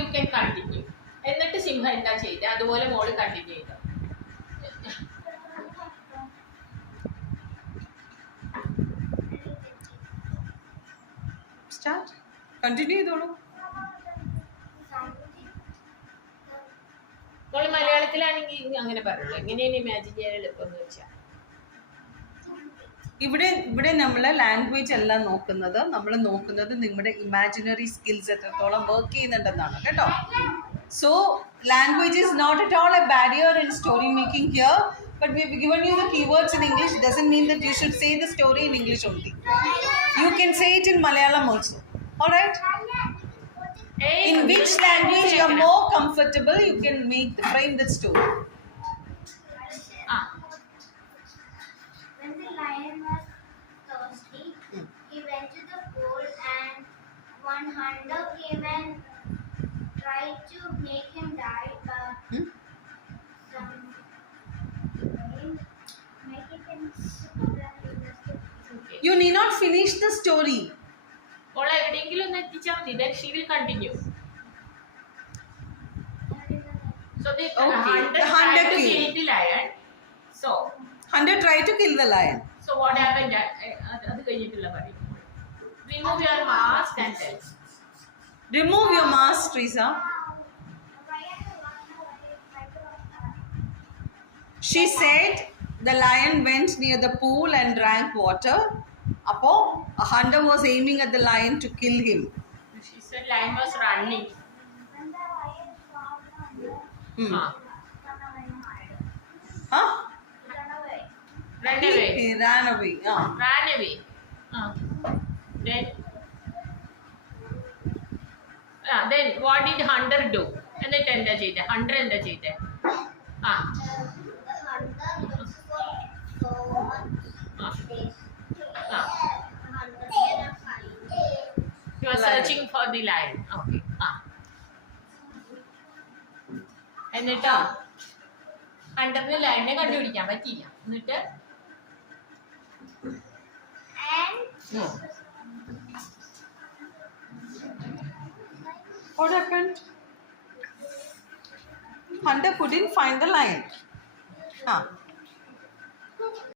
You can continue. എന്നിട്ട് സിംഹം എന്താ ചെയ്തത് അതുപോലെ മോള് കണ്ടിന്യൂ ചെയ്തു. സ്റ്റാർട്ട്, കണ്ടിന്യൂ ചെയ്തോളൂ. മോള് മലയാളത്തിലാണെങ്കിൽ അങ്ങനെ പറയുള്ളൂ. എങ്ങനെയാണ് ഇമാജിൻ ചെയ്യാൻ എളുപ്പമെന്ന് വെച്ചാൽ ഇവിടെ നമ്മൾ ലാംഗ്വേജ് അല്ല നോക്കുന്നത്, നമ്മൾ നോക്കുന്നത് നിങ്ങളുടെ ഇമാജിനറി സ്കിൽസ് എത്രത്തോളം വർക്ക് ചെയ്യുന്നുണ്ടെന്നാണ് കേട്ടോ. So language is not at all a barrier in story making here, but we have given you the keywords in English. Doesn't mean that you should say the story in English only. You can say it in Malayalam also. All right? In which language you are more comfortable, you can frame that story. When the lion was thirsty, he went to the pool, and one hunter came and tried to make him die. You need not finish the story. മോളെ എവിടെയെങ്കിലും ഒന്ന് എത്തിച്ചാൽ മതി. Then she will continue. So the hunter tried to kill the lion. So Hunter tried to kill the lion. So what happened? അത് കഴിഞ്ഞിട്ടുള്ള പറയും. Remove your mask and tell. Remove your mask, Teresa. She said the lion went near the pool and drank water. Apo a hunter was aiming at the lion to kill him. She said lion was running. Huh? Ran away. He ran away. Ran away. Then what did hunter do? എന്നിട്ട് എന്താ ചെയ്തേ? ഹണ്ടർ എന്താ ചെയ്തേ? You are searching for the lion. Okay. എന്നിട്ടോ ഹണ്ടറിന് ലയണിനെ കണ്ടുപിടിക്കാൻ പറ്റിയില്ല. എന്നിട്ട് What happened? Hunter couldn't find the lion.